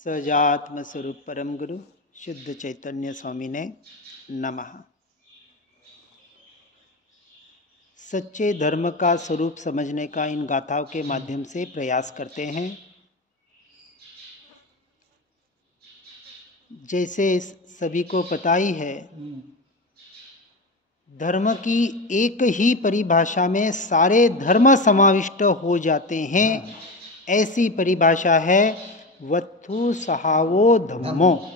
सजात्म स्वरूप परम गुरु शुद्ध चैतन्य स्वामी ने नमः। सच्चे धर्म का स्वरूप समझने का इन गाथाओं के माध्यम से प्रयास करते हैं। जैसे सभी को पता ही है, धर्म की एक ही परिभाषा में सारे धर्म समाविष्ट हो जाते हैं। ऐसी परिभाषा है वत्थु सहावो धम्मो,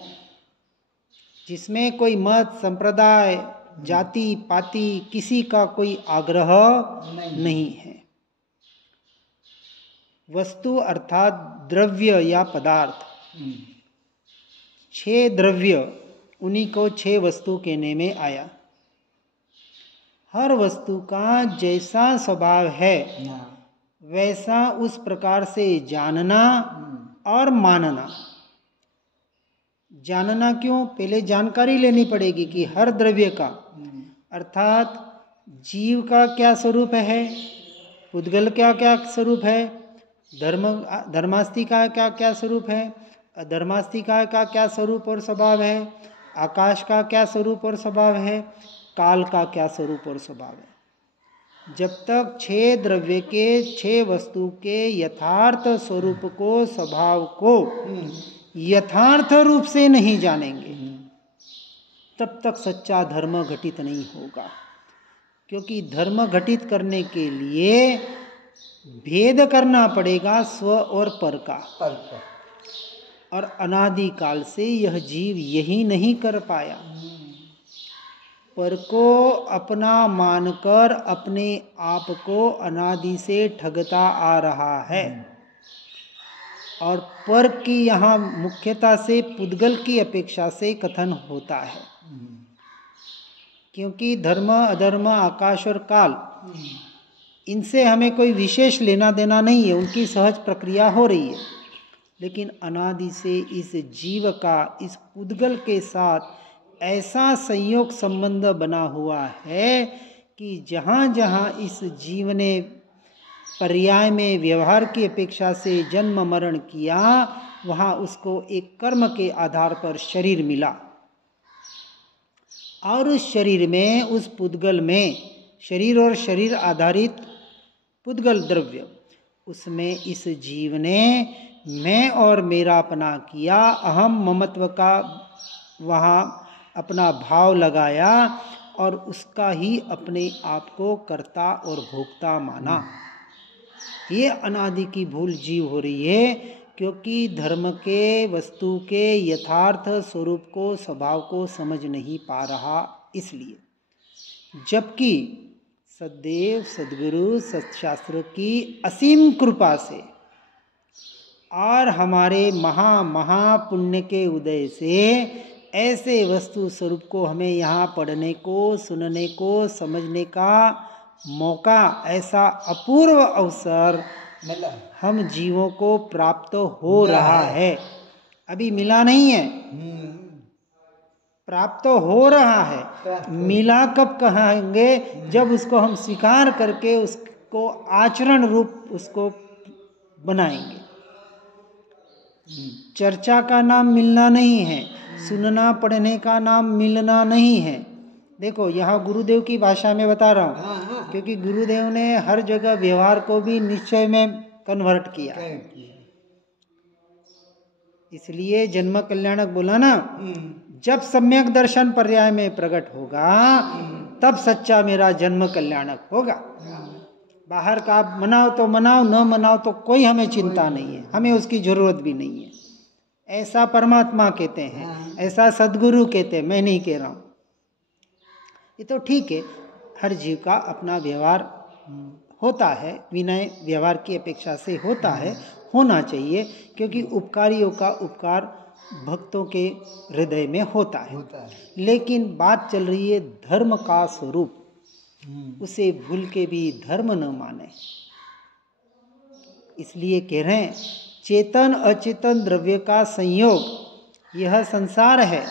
जिसमें कोई मत, संप्रदाय, जाति पाति किसी का कोई आग्रह नहीं है। वस्तु अर्थात द्रव्य या पदार्थ, 6 द्रव्य, उन्हीं को 6 वस्तु कहने में आया। हर वस्तु का जैसा स्वभाव है वैसा उस प्रकार से जानना और मानना। जानना क्यों? पहले जानकारी लेनी पड़ेगी कि हर द्रव्य का अर्थात जीव का क्या स्वरूप है, पुद्गल का क्या स्वरूप है, धर्मास्ति का क्या क्या स्वरूप है, अधर्मास्ति का क्या स्वरूप और स्वभाव है, आकाश का क्या स्वरूप और स्वभाव है, काल का क्या स्वरूप और स्वभाव है। जब तक 6 द्रव्य के 6 वस्तु के यथार्थ स्वरूप को, स्वभाव को यथार्थ रूप से नहीं जानेंगे, तब तक सच्चा धर्म घटित नहीं होगा। क्योंकि धर्म घटित करने के लिए भेद करना पड़ेगा स्व और पर का, और अनादि काल से यह जीव यही नहीं कर पाया। पर को अपना मानकर अपने आप को अनादि से ठगता आ रहा है। और पर की यहाँ मुख्यता से पुद्गल की अपेक्षा से कथन होता है, क्योंकि धर्म, अधर्म, आकाश और काल, इनसे हमें कोई विशेष लेना देना नहीं है, उनकी सहज प्रक्रिया हो रही है। लेकिन अनादि से इस जीव का इस पुद्गल के साथ ऐसा संयोग संबंध बना हुआ है कि जहाँ जहाँ इस जीव ने पर्याय में व्यवहार की अपेक्षा से जन्म मरण किया, वहाँ उसको एक कर्म के आधार पर शरीर मिला। और उस शरीर में, उस पुद्गल में, शरीर और शरीर आधारित पुद्गल द्रव्य, उसमें इस जीव ने मैं और मेरापना किया, अहम ममत्व का वहाँ अपना भाव लगाया और उसका ही अपने आप को कर्ता और भोक्ता माना। ये अनादि की भूल जीव हो रही है, क्योंकि धर्म के, वस्तु के यथार्थ स्वरूप को, स्वभाव को समझ नहीं पा रहा। इसलिए जबकि सदैव सद्गुरु सत्शास्त्र की असीम कृपा से और हमारे महा पुण्य के उदय से ऐसे वस्तु स्वरूप को हमें यहाँ पढ़ने को, सुनने को, समझने का मौका, ऐसा अपूर्व अवसर हम जीवों को प्राप्त हो रहा है। अभी मिला नहीं है, प्राप्त हो रहा है। मिला कब कहेंगे? जब उसको हम स्वीकार करके उसको आचरण रूप उसको बनाएंगे। चर्चा का नाम मिलना नहीं है, सुनना पढ़ने का नाम मिलना नहीं है। देखो, यहाँ गुरुदेव की भाषा में बता रहा हूँ, क्योंकि गुरुदेव ने हर जगह व्यवहार को भी निश्चय में कन्वर्ट किया है। इसलिए जन्म कल्याणक बोला ना, जब सम्यक दर्शन पर्याय में प्रकट होगा तब सच्चा मेरा जन्म कल्याणक होगा। बाहर का आप मनाओ तो मनाओ, न मनाओ तो कोई हमें चिंता नहीं है, हमें उसकी जरूरत भी नहीं है। ऐसा परमात्मा कहते हैं, ऐसा सद्गुरु कहते हैं, मैं नहीं कह रहा हूँ। ये तो ठीक है, हर जीव का अपना व्यवहार होता है, विनय व्यवहार की अपेक्षा से होता है, होना चाहिए, क्योंकि उपकारियों का उपकार भक्तों के हृदय में होता है। लेकिन बात चल रही है धर्म का स्वरूप, उसे भूल के भी धर्म न माने। इसलिए कह रहे हैं चेतन अचेतन द्रव्य का संयोग यह संसार है,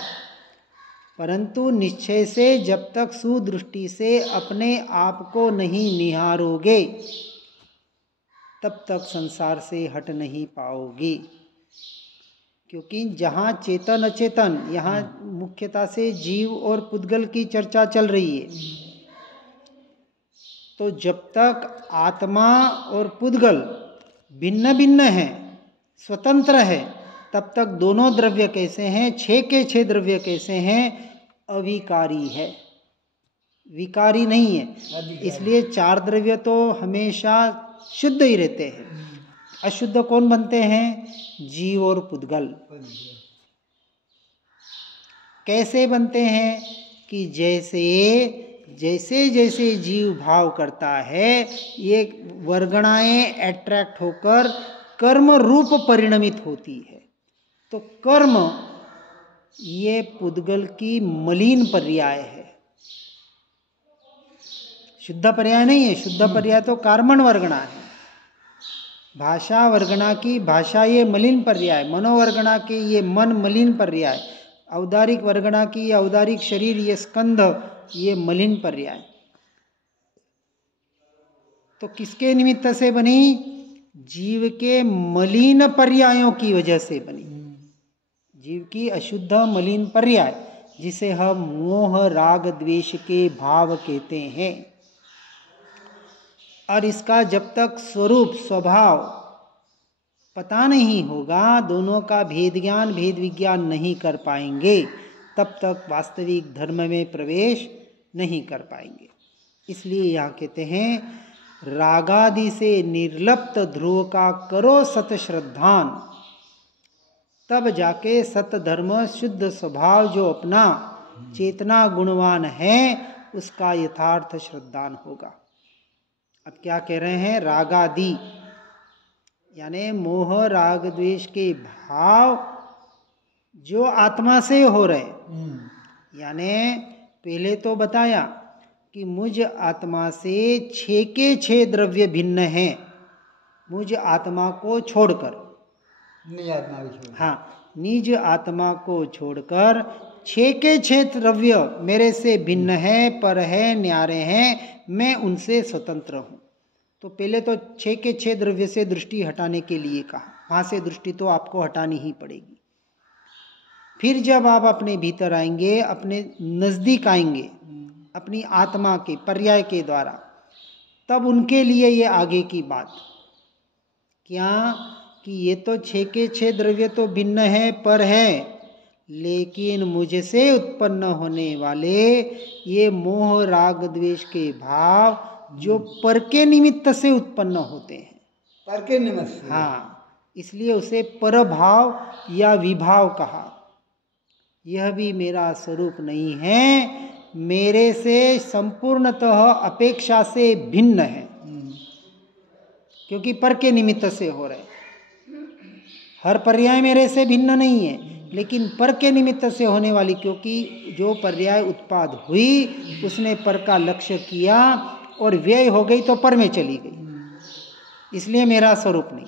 परंतु निश्चय से जब तक सुदृष्टि से अपने आप को नहीं निहारोगे तब तक संसार से हट नहीं पाओगे। क्योंकि जहाँ चेतन अचेतन, यहाँ मुख्यतः से जीव और पुद्गल की चर्चा चल रही है। तो जब तक आत्मा और पुद्गल भिन्न भिन्न है, स्वतंत्र है, तब तक दोनों द्रव्य कैसे हैं, 6 के 6 द्रव्य कैसे हैं, अविकारी है, विकारी नहीं है। इसलिए 4 द्रव्य तो हमेशा शुद्ध ही रहते हैं। अशुद्ध कौन बनते हैं? जीव और पुद्गल। कैसे बनते हैं? कि जैसे जैसे जीव भाव करता है, ये वर्गणाएं अट्रैक्ट होकर कर्म रूप परिणमित होती है। तो कर्म ये पुद्गल की मलिन पर्याय है, शुद्ध पर्याय नहीं है। शुद्ध पर्याय तो कार्मण वर्गणा है। भाषा वर्गणा की भाषा ये मलिन पर्याय, मनोवर्गणा के ये मन मलिन पर्याय, औदारिक वर्गणा की औदारिक शरीर ये स्कंध ये मलिन पर्याय। तो किसके निमित्त से बनी? जीव के मलिन पर्यायों की वजह से बनी। जीव की अशुद्ध मलिन पर्याय, जिसे हम मोह राग द्वेष के भाव कहते हैं। और इसका जब तक स्वरूप स्वभाव पता नहीं होगा, दोनों का भेद ज्ञान भेद विज्ञान नहीं कर पाएंगे, तब तक वास्तविक धर्म में प्रवेश नहीं कर पाएंगे। इसलिए यहाँ कहते हैं, रागादि से निर्लिप्त ध्रुव का करो सत श्रद्धान, तब जाके सत धर्म शुद्ध स्वभाव जो अपना चेतना गुणवान है उसका यथार्थ श्रद्धान होगा। अब क्या कह रहे हैं? रागादि यानी मोह राग द्वेष के भाव जो आत्मा से हो रहे, यानी पहले तो बताया कि मुझ आत्मा से 6 के 6 द्रव्य भिन्न हैं, मुझ आत्मा को छोड़कर, हाँ, निज आत्मा को छोड़कर 6 के 6 द्रव्य मेरे से भिन्न है, पर है, न्यारे हैं, मैं उनसे स्वतंत्र हूँ। तो पहले तो 6 के 6 द्रव्य से दृष्टि हटाने के लिए कहा, वहाँ से दृष्टि तो आपको हटानी ही पड़ेगी। फिर जब आप अपने भीतर आएंगे, अपने नज़दीक आएंगे, अपनी आत्मा के पर्याय के द्वारा, तब उनके लिए ये आगे की बात क्या कि ये तो 6 के 6 द्रव्य तो भिन्न है, पर है, लेकिन मुझसे उत्पन्न होने वाले ये मोह राग द्वेष के भाव जो पर के निमित्त से उत्पन्न होते हैं, पर के निमित्त से, हाँ, इसलिए उसे परभाव या विभाव कहा। यह भी मेरा स्वरूप नहीं है, मेरे से संपूर्णतः अपेक्षा से भिन्न है, क्योंकि पर के निमित्त से हो रहे। हर पर्याय मेरे से भिन्न नहीं है, लेकिन पर के निमित्त से होने वाली, क्योंकि जो पर्याय उत्पाद हुई उसने पर का लक्ष्य किया और व्यय हो गई तो पर में चली गई, इसलिए मेरा स्वरूप नहीं।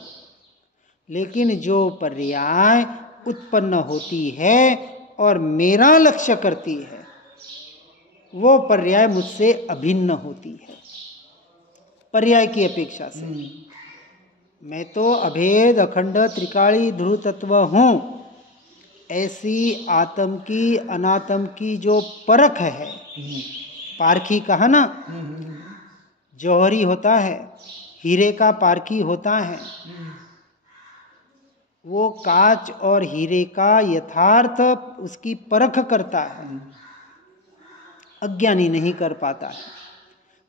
लेकिन जो पर्याय उत्पन्न होती है और मेरा लक्ष्य करती है, वो पर्याय मुझसे अभिन्न होती है पर्याय की अपेक्षा से। मैं तो अभेद अखंड त्रिकाली ध्रुव तत्व हूँ, ऐसी आत्म की अनात्म की जो परख है, पारखी कहा ना, जौहरी होता है, हीरे का पारखी होता है, वो कांच और हीरे का यथार्थ उसकी परख करता है, अज्ञानी नहीं कर पाता है।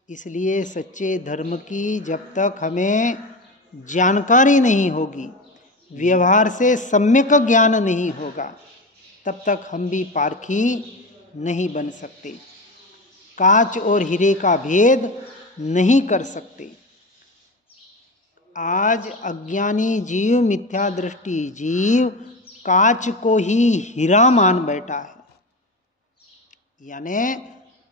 इसलिए सच्चे धर्म की जब तक हमें जानकारी नहीं होगी, व्यवहार से सम्यक ज्ञान नहीं होगा, तब तक हम भी पारखी नहीं बन सकते, कांच और हीरे का भेद नहीं कर सकते। आज अज्ञानी जीव, मिथ्या दृष्टि जीव कांच को ही हीरा मान बैठा है, यानी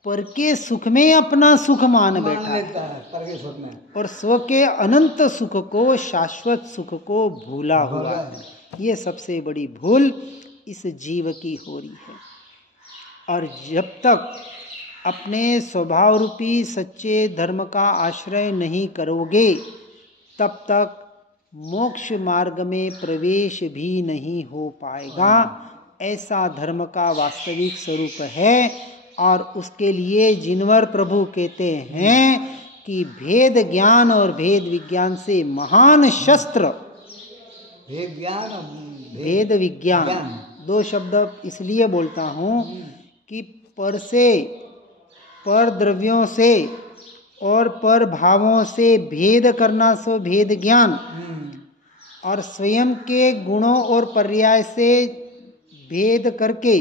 पर के सुख में अपना सुख मान बैठा है, पर के सुख में, और स्व के अनंत सुख को, शाश्वत सुख को भूला हुआ है। ये सबसे बड़ी भूल इस जीव की हो रही है। और जब तक अपने स्वभाव रूपी सच्चे धर्म का आश्रय नहीं करोगे, तब तक मोक्ष मार्ग में प्रवेश भी नहीं हो पाएगा। ऐसा धर्म का वास्तविक स्वरूप है। और उसके लिए जिनवर प्रभु कहते हैं कि भेद ज्ञान और भेद विज्ञान से महान शस्त्र, भेद ज्ञान और भेद विज्ञान दो शब्द इसलिए बोलता हूँ कि पर से, पर द्रव्यों से और पर भावों से भेद करना सो भेद ज्ञान, और स्वयं के गुणों और पर्याय से भेद करके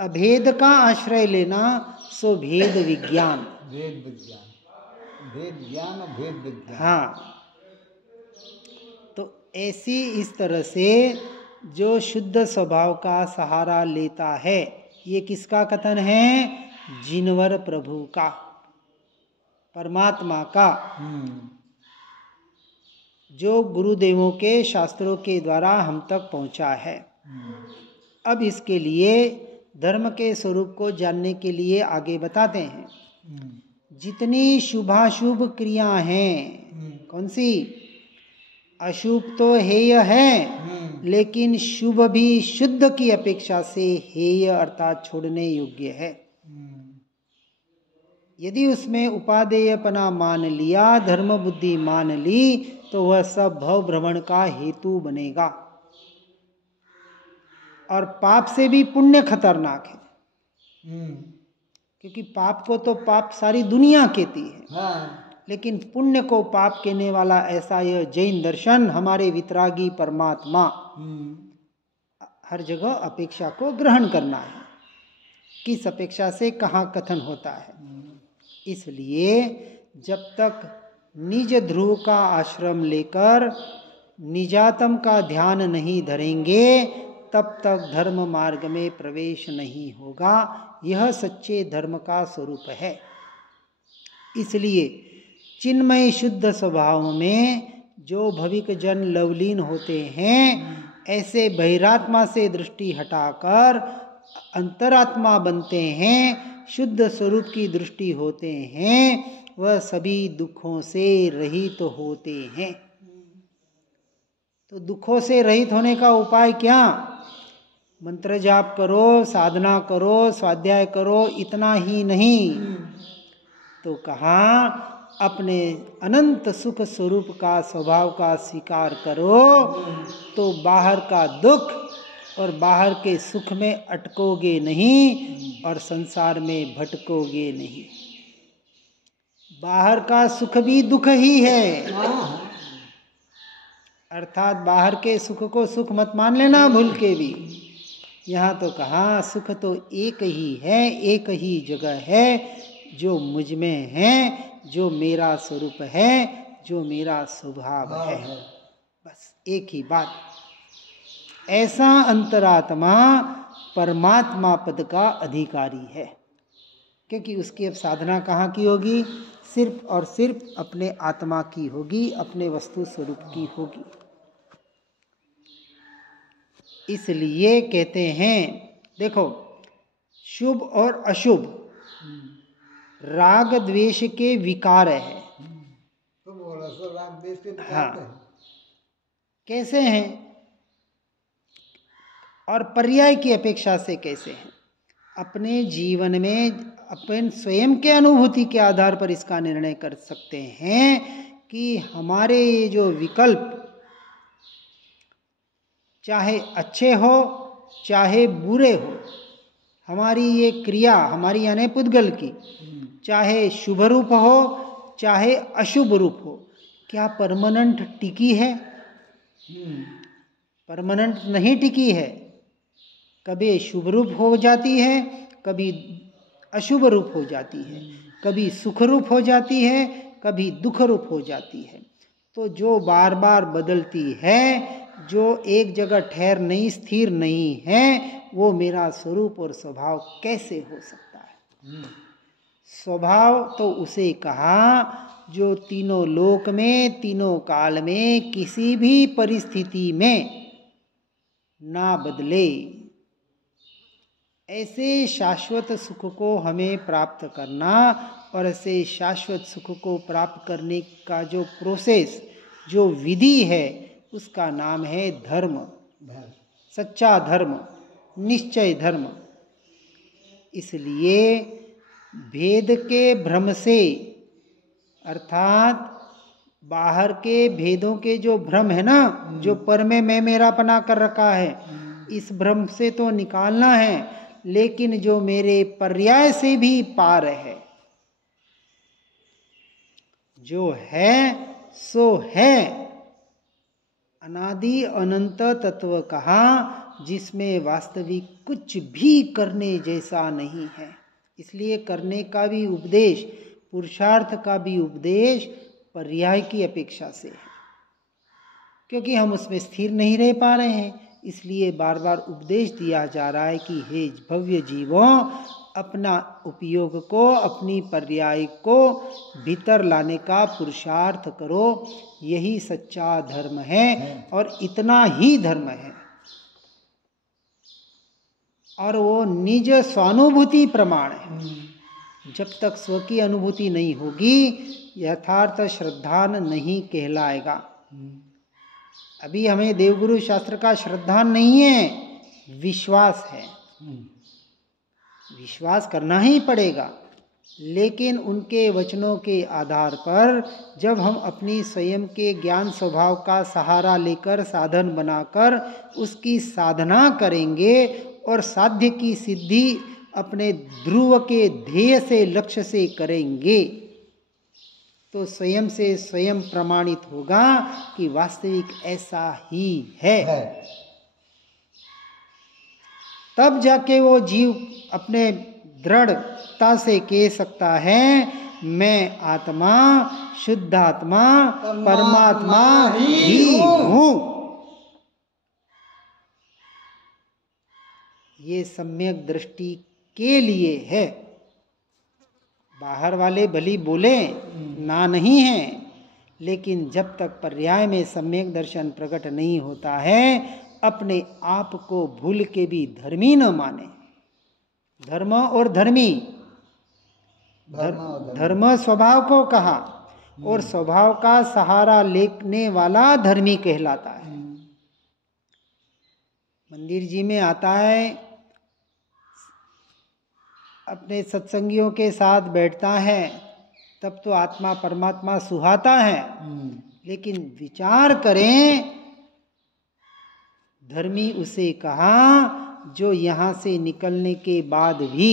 अभेद का आश्रय लेना सो भेद विज्ञान। भेद विज्ञान, भेद ज्ञान और भेद विज्ञान। हाँ, तो ऐसी इस तरह से जो शुद्ध स्वभाव का सहारा लेता है, ये किसका कथन है? जिनवर प्रभु का, परमात्मा का, जो गुरुदेवों के शास्त्रों के द्वारा हम तक पहुंचा है। अब इसके लिए धर्म के स्वरूप को जानने के लिए आगे बताते हैं। जितनी शुभाशुभ क्रिया हैं, कौन सी? अशुभ तो हेय है, लेकिन शुभ भी शुद्ध की अपेक्षा से हेय अर्थात छोड़ने योग्य है। यदि उसमें उपादेयपना मान लिया, धर्म बुद्धि मान ली, तो वह सब भव भ्रमण का हेतु बनेगा। और पाप से भी पुण्य खतरनाक है, क्योंकि पाप को तो पाप सारी दुनिया कहती है। हाँ। लेकिन पुण्य को पाप कहने वाला ऐसा यह जैन दर्शन, हमारे वितरागी परमात्मा, हर जगह अपेक्षा को ग्रहण करना है। किस अपेक्षा से कहाँ कथन होता है। इसलिए जब तक निज ध्रुव का आश्रम लेकर निजातम का ध्यान नहीं धरेंगे, तब तक धर्म मार्ग में प्रवेश नहीं होगा। यह सच्चे धर्म का स्वरूप है। इसलिए चिन्मय शुद्ध स्वभाव में जो भविक जन लवलीन होते हैं, ऐसे बहिरात्मा से दृष्टि हटाकर अंतरात्मा बनते हैं, शुद्ध स्वरूप की दृष्टि होते हैं, वह सभी दुखों से रहित होते हैं। तो दुखों से रहित होने का उपाय क्या? मंत्र जाप करो, साधना करो, स्वाध्याय करो, इतना ही नहीं। तो कहा अपने अनंत सुख स्वरूप का स्वभाव का स्वीकार करो, तो बाहर का दुख और बाहर के सुख में अटकोगे नहीं और संसार में भटकोगे नहीं। बाहर का सुख भी दुख ही है, अर्थात बाहर के सुख को सुख मत मान लेना भूल के भी। यहाँ तो कहा सुख तो एक ही है, एक ही जगह है, जो मुझ में है, जो मेरा स्वरूप है, जो मेरा स्वभाव है। बस एक ही बात। ऐसा अंतरात्मा परमात्मा पद का अधिकारी है, क्योंकि उसकी अब साधना कहाँ की होगी? सिर्फ और सिर्फ अपने आत्मा की होगी, अपने वस्तु स्वरूप की होगी। इसलिए कहते हैं, देखो शुभ और अशुभ राग द्वेष के विकार है। हाँ, कैसे हैं और पर्याय की अपेक्षा से कैसे हैं? अपने जीवन में अपन स्वयं के अनुभूति के आधार पर इसका निर्णय कर सकते हैं कि हमारे ये जो विकल्प, चाहे अच्छे हो चाहे बुरे हो, हमारी ये क्रिया, हमारी यानी पुद्गल की, चाहे शुभ रूप हो चाहे अशुभ रूप हो, क्या परमानेंट टिकी है? परमानेंट नहीं टिकी है। कभी शुभ रूप हो जाती है, कभी अशुभ रूप हो जाती है, कभी सुख रूप हो जाती है, कभी दुख रूप हो जाती है। तो जो बार बार बदलती है, जो एक जगह ठहर नहीं, स्थिर नहीं है, वो मेरा स्वरूप और स्वभाव कैसे हो सकता है? स्वभाव तो उसे कहा जो तीनों लोक में, तीनों काल में, किसी भी परिस्थिति में ना बदले। ऐसे शाश्वत सुख को हमें प्राप्त करना, और ऐसे शाश्वत सुख को प्राप्त करने का जो प्रोसेस, जो विधि है, उसका नाम है धर्म, सच्चा धर्म, निश्चय धर्म। इसलिए भेद के भ्रम से, अर्थात बाहर के भेदों के जो भ्रम है ना, जो पर में मैं मेरापना कर रखा है, इस भ्रम से तो निकालना है, लेकिन जो मेरे पर्याय से भी पार है, जो है सो है, अनादि अनंत तत्व कहा, जिसमें वास्तविक कुछ भी करने जैसा नहीं है। इसलिए करने का भी उपदेश, पुरुषार्थ का भी उपदेश पर्याय की अपेक्षा से है, क्योंकि हम उसमें स्थिर नहीं रह पा रहे हैं। इसलिए बार बार उपदेश दिया जा रहा है कि हे भव्य जीवों, अपना उपयोग को, अपनी पर्याय को भीतर लाने का पुरुषार्थ करो। यही सच्चा धर्म है और इतना ही धर्म है। और वो निज स्वानुभूति प्रमाण है। जब तक स्व की अनुभूति नहीं होगी, यथार्थ श्रद्धान नहीं कहलाएगा। अभी हमें देवगुरु शास्त्र का श्रद्धान नहीं है, विश्वास है। विश्वास करना ही पड़ेगा, लेकिन उनके वचनों के आधार पर जब हम अपनी स्वयं के ज्ञान स्वभाव का सहारा लेकर, साधन बनाकर उसकी साधना करेंगे और साध्य की सिद्धि अपने ध्रुव के ध्येय से, लक्ष्य से करेंगे, तो स्वयं से स्वयं प्रमाणित होगा कि वास्तविक ऐसा ही है। तब जाके वो जीव अपने दृढ़ता से कह सकता है, मैं आत्मा, शुद्ध आत्मा, परमात्मा ही हूं। ये सम्यक दृष्टि के लिए है। बाहर वाले भली बोले ना नहीं है, लेकिन जब तक पर्याय में सम्यक दर्शन प्रकट नहीं होता है, अपने आप को भूल के भी धर्मी न माने। धर्म और धर्मी, धर्म स्वभाव को कहा, और स्वभाव का सहारा लेने वाला धर्मी कहलाता है। मंदिर जी में आता है, अपने सत्संगियों के साथ बैठता है, तब तो आत्मा परमात्मा सुहाता है, लेकिन विचार करें, धर्मी उसे कहा जो यहाँ से निकलने के बाद भी,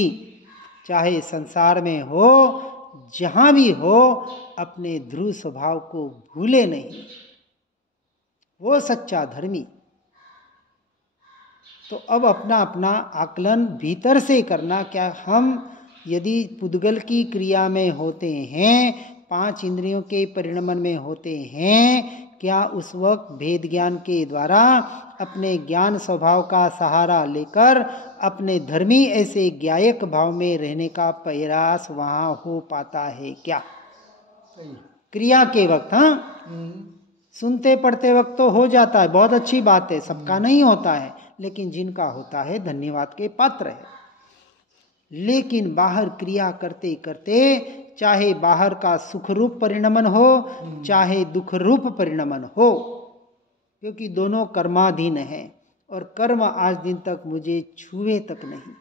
चाहे संसार में हो, जहाँ भी हो, अपने ध्रुव स्वभाव को भूले नहीं, वो सच्चा धर्मी। तो अब अपना अपना आकलन भीतर से करना। क्या हम यदि पुद्गल की क्रिया में होते हैं, 5 इंद्रियों के परिणमन में होते हैं, क्या उस वक्त भेद ज्ञान के द्वारा अपने ज्ञान स्वभाव का सहारा लेकर अपने धर्मी ऐसे ज्ञायक भाव में रहने का प्रयास वहाँ हो पाता है क्या? क्रिया के वक्त, हाँ, सुनते पढ़ते वक्त तो हो जाता है, बहुत अच्छी बात है, सबका नहीं होता है, लेकिन जिनका होता है धन्यवाद के पात्र है। लेकिन बाहर क्रिया करते करते, चाहे बाहर का सुख रूप परिणमन हो, चाहे दुख रूप परिणमन हो, क्योंकि दोनों कर्माधीन है, और कर्म आज दिन तक मुझे छुए तक नहीं।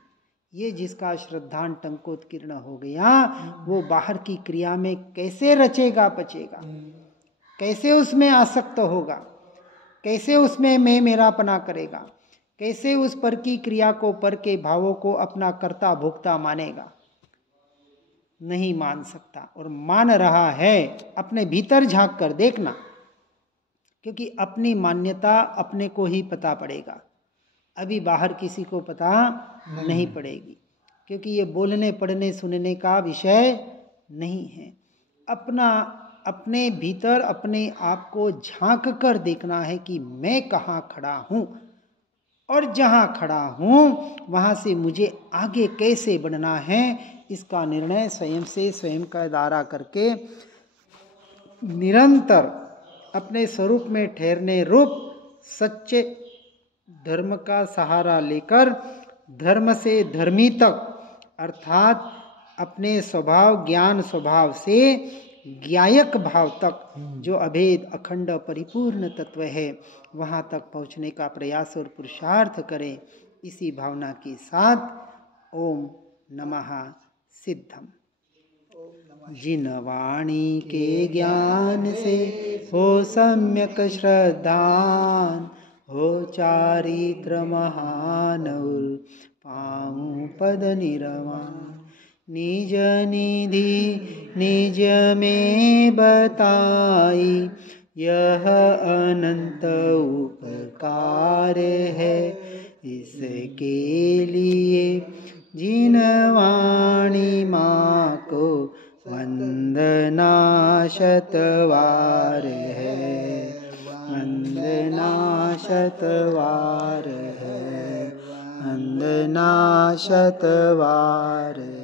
ये जिसका श्रद्धान टंकोत्कीर्ण हो गया, वो बाहर की क्रिया में कैसे रचेगा पचेगा, कैसे उसमें आसक्त होगा, कैसे उसमें मैं मेरापना करेगा, कैसे उस पर की क्रिया को, पर के भावों को अपना कर्ता भोक्ता मानेगा? नहीं मान सकता। और मान रहा है, अपने भीतर झांक कर देखना, क्योंकि अपनी मान्यता अपने को ही पता पड़ेगा, अभी बाहर किसी को पता नहीं पड़ेगी, क्योंकि ये बोलने पढ़ने सुनने का विषय नहीं है। अपने भीतर अपने आप को झांक कर देखना है कि मैं कहाँ खड़ा हूँ, और जहाँ खड़ा हूँ वहाँ से मुझे आगे कैसे बढ़ना है, इसका निर्णय स्वयं से स्वयं का दायरा करके निरंतर अपने स्वरूप में ठहरने रूप सच्चे धर्म का सहारा लेकर धर्म से धर्मी तक, अर्थात अपने स्वभाव ज्ञान स्वभाव से ज्ञायक भाव तक, जो अभेद अखंड परिपूर्ण तत्व है, वहाँ तक पहुँचने का प्रयास और पुरुषार्थ करें। इसी भावना के साथ ओम नमः सिद्धम। जिन वाणी के ज्ञान से हो सम्यक श्रद्धान, हो चारित्र महान और पाऊं पद निर्वाण। निज निधि निज में बताई, यह अनंत उपकार है। इसके लिए जिन वाणी माँ को वंदना शतवार है, वंदना शतवार है, वंदना शतवार है।